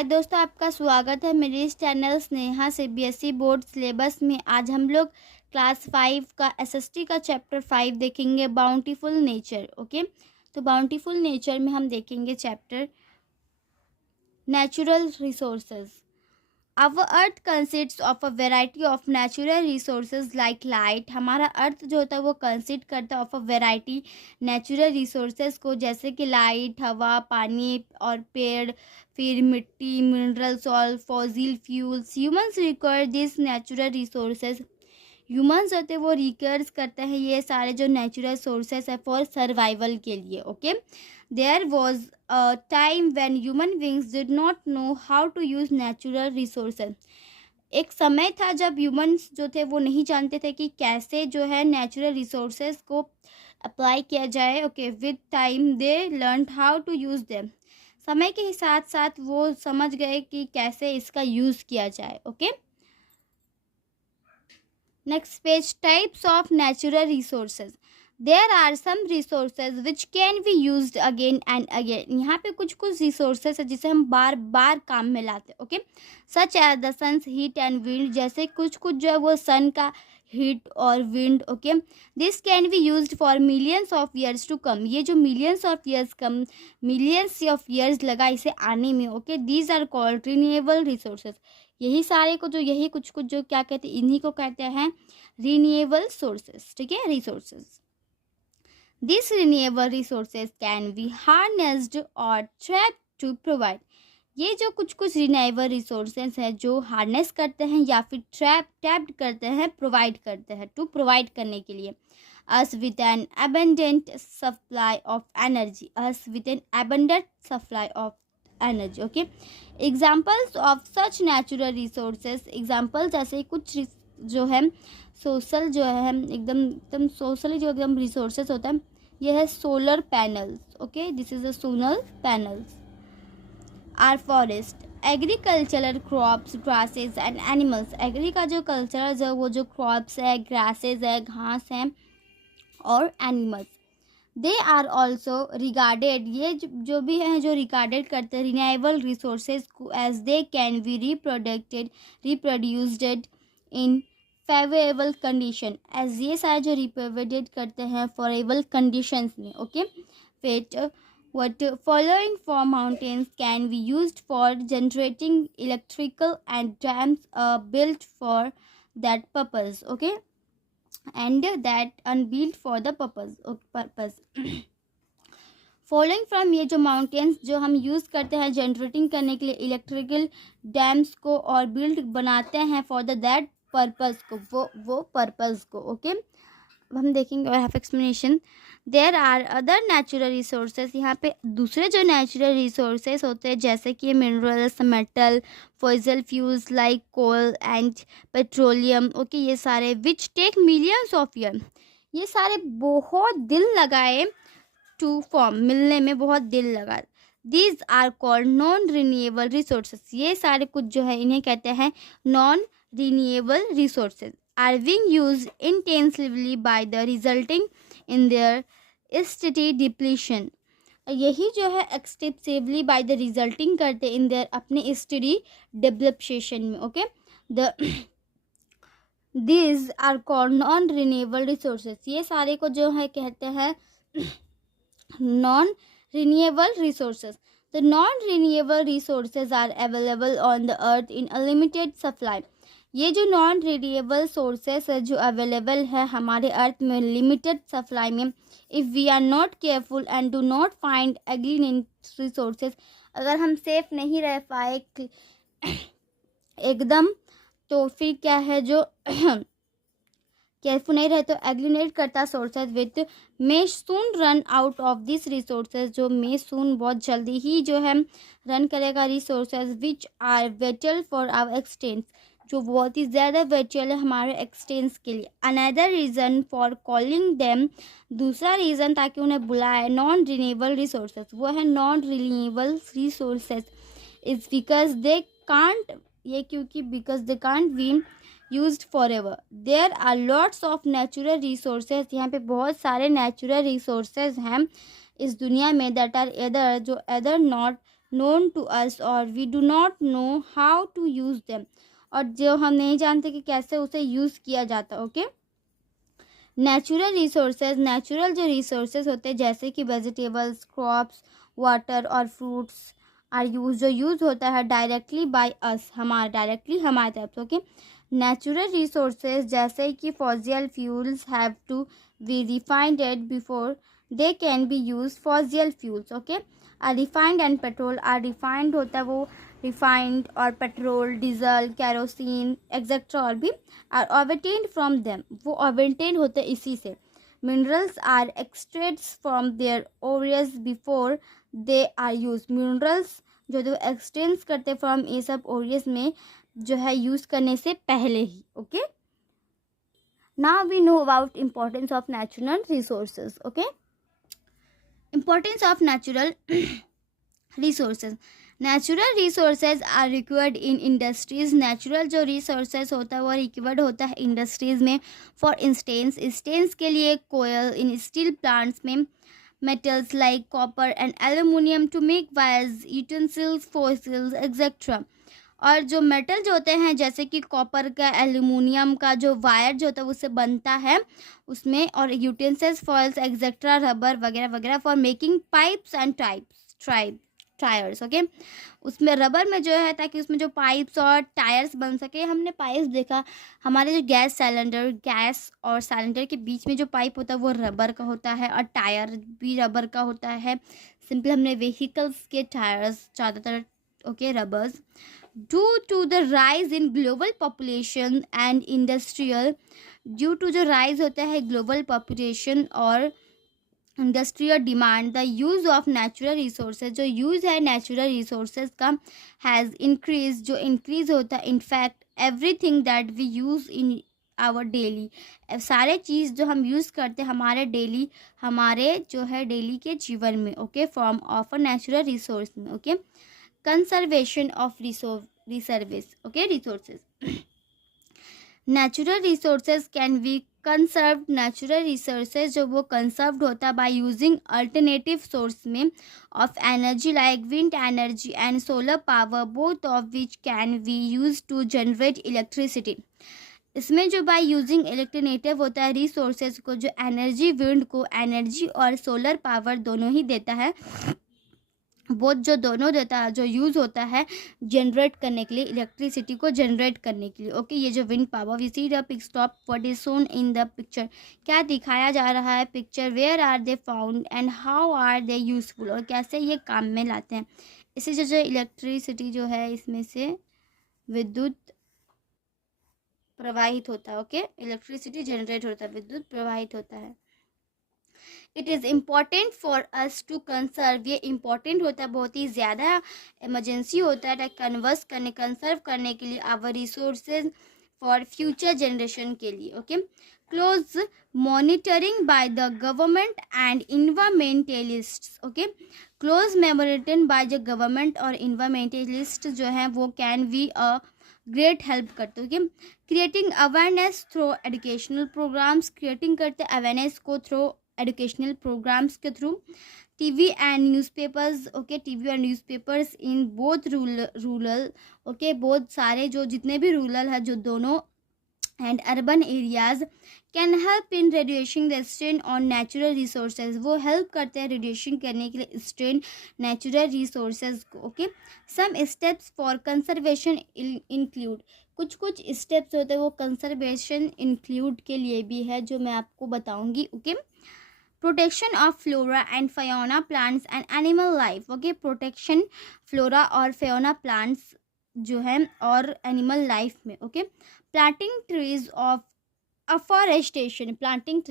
हाय दोस्तों, आपका स्वागत है मेरे इस channel Sneha CBSE board syllabus में। आज हम लोग क्लास 5 का एसएसटी का चैप्टर 5 देखेंगे, बाउंटीफुल नेचर। ओके, तो बाउंटीफुल नेचर में हम देखेंगे chapter natural resources. Our earth consist of a variety of natural resources like light. हमारा अर्थ जो होता है वो कंसिस्ट करता है of a variety natural resources को, जैसे कि लाइट, हवा, पानी और पेड़, फिर मिट्टी, मिनरल्स और fossil fuels. Humans require this natural resources. Humans होते हैं वो रिक्वायर्स करते हैं ये सारे जो नेचुरल सोर्सेस है फॉर सर्वाइवल के लिए। Okay, there was a time when human beings did not know how to use natural resources. एक समय था जब ह्यूमंस जो थे वो नहीं जानते थे कि कैसे जो है नेचुरल रिसोर्सेज को अप्लाई किया जाए। Okay, with time they learn how to use them. समय के साथ साथ वो समझ गए कि कैसे इसका यूज़ किया जाए। Okay, next page, types of natural resources. There are some resources which can be used again and again. यहाँ पे कुछ कुछ resources है जिसे हम बार बार काम में लाते हैं। Okay, such as the sun's heat and wind, जैसे कुछ कुछ जो है वो sun का हीट और wind. Okay, this can be used for millions of years to come. ये जो मिलियंस ऑफ ईयर्स लगा इसे आने में। Okay, these are called renewable resources. यही सारे को जो यही कुछ कुछ जो क्या कहते हैं, इन्हीं को कहते हैं रिन्यूएबल सोर्सेज। ठीक है, resources. This renewable resources can B harnessed और ट्रैप्ड टू प्रोवाइड। ये जो कुछ कुछ रिन्यूएबल रिसोर्सेज हैं जो हार्नेस करते हैं या फिर टैप्ड करते हैं, प्रोवाइड करते हैं, टू प्रोवाइड करने के लिए। Us with an abundant supply of energy, us with an abundant supply of energy. Okay, examples of such natural resources. Example जैसे कुछ जो है सोशल जो है एकदम सोशली जो एकदम रिसोर्सेज होता है, यह है solar panels. Okay, this is a solar panels. Are forest, agricultural crops, grasses and animals. Agri का जो कल्चर है वो जो क्रॉप्स है, ग्रासेज है, घास है और animals. They are also regarded, ये जो भी हैं जो रिगार्डेड करते हैं रिन्यूएबल रिसोर्सेज को, as they can be reproduced in favourable condition. Okay ये सारे जो रिप्रोवाइडेड करते हैं फेवरेबल कंडीशंस में। ओके, फिर what following from mountains can be used for generating electrical and dams built for that purpose. Okay, and that unbuilt for the purpose. Following from, ये जो माउंटेन्स जो हम यूज़ करते हैं जनरेटिंग करने के लिए इलेक्ट्रिकल डैम्स को और बिल्ड बनाते हैं फॉर द दैट पर्पज़ को, वो पर्पज़ को। ओके, हम देखेंगे और have explanation. There are other natural resources, यहाँ पे दूसरे जो नेचुरल रिसोर्सेज होते हैं जैसे कि minerals, metal, fossil fuels like coal and petroleum. Okay, ये सारे which take millions of year, ये सारे बहुत दिन लगाए टू फॉर्म, मिलने में बहुत दिन लगा। These are called non renewable resources. ये सारे कुछ जो है इन्हें कहते हैं non renewable resources. Are being used intensively by the resulting in their steady depletion. यही जो है एक्सटेंसिवली बाय द रिजल्टिंग करते इन देयर अपने स्टेडी डिप्लीशन में। Okay, the these are called non renewable resources. ये सारे को जो है कहते हैं non renewable resources. The non renewable resources are available on the earth in unlimited supply. ये जो नॉन रिन्यूएबल सोर्सेस है जो अवेलेबल है हमारे अर्थ में लिमिटेड सप्लाई में। If we are not careful and do not find a green resources, अगर हम सेफ नहीं रह पाए एकदम, तो फिर क्या है जो केयरफुल नहीं रहे तो एग्रीनेट करता sources with may soon run out of this resources, जो मे सून बहुत जल्दी ही जो है रन करेगा resources which are vital for our existence, जो बहुत ही ज़्यादा वर्चुअल है हमारे एक्सटेंस के लिए। Another reason for calling them, दूसरा रीज़न ताकि उन्हें बुलाए नॉन रिन्यूएबल रिसोर्सेज, वो है non renewable resources is because they can't, ये क्योंकि because they can't be used forever. There are lots of natural resources, यहाँ पे बहुत सारे नेचुरल रिसोर्सेज हैं इस दुनिया में दैट आर एदर जो either not known to us or we do not know how to use them, और जो हम नहीं जानते कि कैसे उसे यूज़ किया जाता। ओके, नेचुरल रिसोर्सेज, नेचुरल जो रिसोर्सेज होते हैं जैसे कि वेजिटेबल्स, क्रॉप्स, वाटर और फ्रूट्स आर यूज, जो यूज़ होता है डायरेक्टली बाय अस, डायरेक्टली हमारे तरफ से। ओके, नेचुरल रिसोर्सेज जैसे कि fossil fuels have to be refined before they can be use fossil fuels. Okay, refined and petrol, refined होता है वो रिफाइंड, और पेट्रोल, डीजल, कैरोसिन एक्सेट्रा और भी आर ऑब्टेन्ड फ्रॉम देम, वो ऑब्टेन्ड होते हैं इसी से। Minerals are extracts from their ores before they are use, minerals जो एक्सटेंस करते फ्रॉम ये सब ओरियस में जो है यूज़ करने से पहले ही। Okay, now we know about importance of natural resources. Okay, importance of natural resources, natural resources are required in industries, natural जो रिसोर्सेज होता है वो रिक्वायर्ड होता है इंडस्ट्रीज़ में। फॉर इंस्टेंस, इंस्टेंस के लिए कोयल इन स्टील प्लांट्स में, metals like copper and aluminium to make wires, utensils, fossils etc. और जो मेटल जो होते हैं जैसे कि कॉपर का, एल्यूमिनियम का जो वायर जो होता है उससे बनता है उसमें, और यूटेंसिल्स, फॉइल्स एक्सेट्रा, रबर वगैरह वगैरह, for making pipes and tyres. Okay, उसमें रबर में जो है ताकि उसमें जो पाइप्स और टायर्स बन सके। हमने पाइप्स देखा, हमारे जो गैस और सिलेंडर के बीच में जो पाइप होता है वो रबर का होता है, और टायर भी रबर का होता है। सिंपल हमने व्हीकल्स के टायर्स ज़्यादातर okay rubbers. Due to the rise in global population and industrial, due to जो राइज होता है ग्लोबल पॉपुलेशन और industrial demand, the use of natural resources, जो यूज़ है नेचुरल रिसोर्सेज का हैज़ इंक्रीज, जो इंक्रीज होता है। In fact everything that we use in our daily, सारे चीज़ जो हम यूज़ करते हैं हमारे जो है डेली के जीवन में। Okay, form of a natural resource में। Okay, conservation of resources, natural resources can be conserved, natural resources जो वो कंसर्व्ड होता है बाय यूजिंग अल्टरनेटिव सोर्स में of energy like wind energy and solar power, both of which can be use to generate electricity. इसमें जो by using इलेक्ट्रनेटिव होता है resources को, जो एनर्जी, विंड को एनर्जी और सोलर पावर दोनों ही देता है, बोथ जो दोनों देता है, जो यूज़ होता है जनरेट करने के लिए, इलेक्ट्रिसिटी को जनरेट करने के लिए। ओके, ये जो wind power, we see the pick stop what is shown in the picture, क्या दिखाया जा रहा है picture, where are they found and how are they useful, और कैसे ये काम में लाते हैं। इसी जो इलेक्ट्रिसिटी जो है इसमें से विद्युत प्रवाहित होता है। ओके, इलेक्ट्रिसिटी जनरेट होता है, विद्युत प्रवाहित होता है। It is important for us to conserve, ये इम्पॉर्टेंट होता है, बहुत ही ज़्यादा इमरजेंसी होता है कंसर्व करने के लिए our resources for future generation के लिए। Okay, close monitoring by the government and environmentalist. Okay, close monitoring by the government और इन्वायरमेंटलिस्ट जो हैं वो can be a great help करते। Okay, creating awareness through educational programs, creating करते awareness को through educational programs के through. TV and newspapers, okay, TV और newspapers in both rural, okay, बहुत सारे जो जितने भी रूरल है जो दोनों and urban areas can help in reducing the strain on natural resources, वो हेल्प करते हैं रिड्यूसिंग करने के लिए स्ट्रेन नेचुरल रिसोर्सेज को। Okay, some steps for conservation include, कुछ स्टेप्स होते हैं वो कंजर्वेशन इंक्लूड के लिए भी है जो मैं आपको बताऊंगी। Okay, protection of flora and fauna plants and animal life. Okay, protection flora और फायोना प्लांट्स जो है और एनिमल लाइफ में। Okay, planting trees of afforestation, planting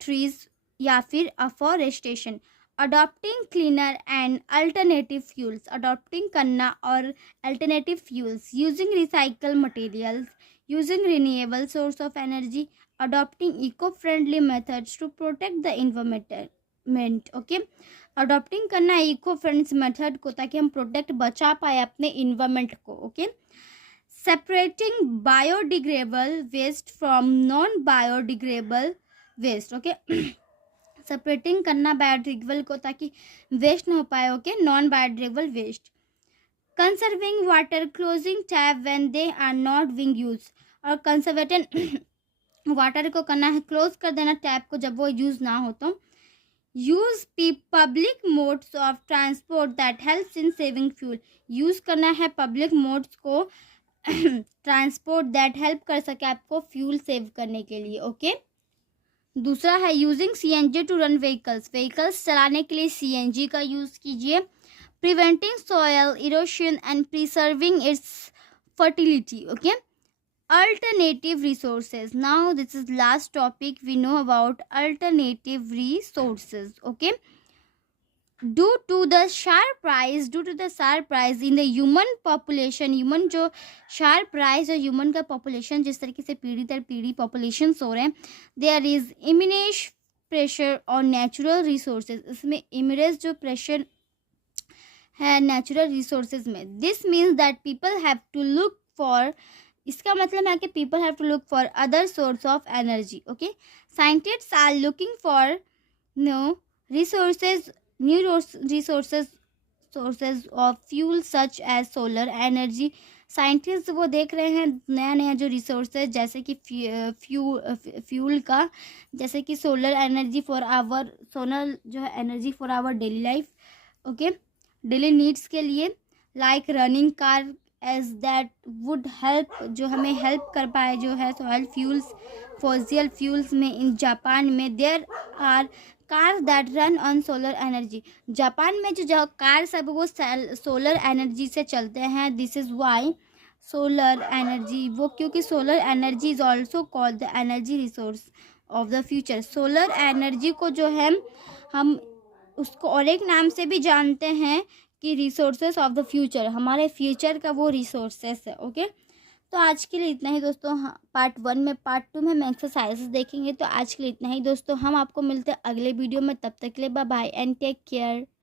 trees या फिर afforestation. Adopting cleaner and alternative fuels, adopting करना और alternative fuels. Using recycle materials, using renewable source of energy, adopting eco-friendly methods to protect the environment। Okay, adopting करना है eco friendly method को ताकि हम protect बचा पाए अपने इन्वायरमेंट को। Okay, separating biodegradable waste from non biodegradable waste. Okay, separating करना बायोडिग्रेडेबल को ताकि वेस्ट ना हो पाए, okay, non biodegradable waste. Conserving water, closing tap when they are not being use, और कंजर्वेटिंग वाटर को करना है क्लोज कर देना टैप को जब वो यूज ना हो तो। Use public modes of transport that helps in saving fuel, use करना है पब्लिक मोड्स को ट्रांसपोर्ट दैट हेल्प कर सके आपको फ्यूल सेव करने के लिए, ओके। दूसरा है using CNG to run vehicles, vehicles चलाने के लिए सीएनजी का यूज कीजिए। Preventing soil erosion and preserving its fertility, okay. Alternative resources, now this is last topic we know about alternative resources, okay. Due to the sharp rise in the human population, human जो sharp rise है human का population जिस तरीके से पीढ़ी दर पीढ़ी populations हो रहे हैं, there is immense pressure on natural resources, इसमें immense जो pressure है natural resources में। This means that people have to look for, इसका मतलब है कि people have to look for other source of energy, okay. Scientists are looking for new resources of fuel such as solar energy. Scientist वो देख रहे हैं नया नया जो रिसोर्सेज जैसे कि फ्यूल का, जैसे कि solar energy for our, solar जो है energy for our daily life, okay, daily needs के लिए, like running car as that would help, जो हमें हेल्प कर पाए जो है सॉयल फ्यूल्स, फॉसिल फ्यूल्स में। इन जापान में there are car that run on solar energy, Japan में जो कार सब वो सोलर एनर्जी से चलते हैं। This is why solar energy, वो क्योंकि solar energy is also called the energy resource of the future. Solar energy को जो है हम उसको और एक नाम से भी जानते हैं कि रिसोर्सेस ऑफ द फ्यूचर, हमारे फ्यूचर का वो रिसोर्सेस है, ओके। तो आज के लिए इतना ही दोस्तों, पार्ट 1 में, पार्ट 2 में हम एक्सरसाइजेस देखेंगे। तो आज के लिए इतना ही दोस्तों, हम आपको मिलते हैं अगले वीडियो में, तब तक के लिए bye bye and take care.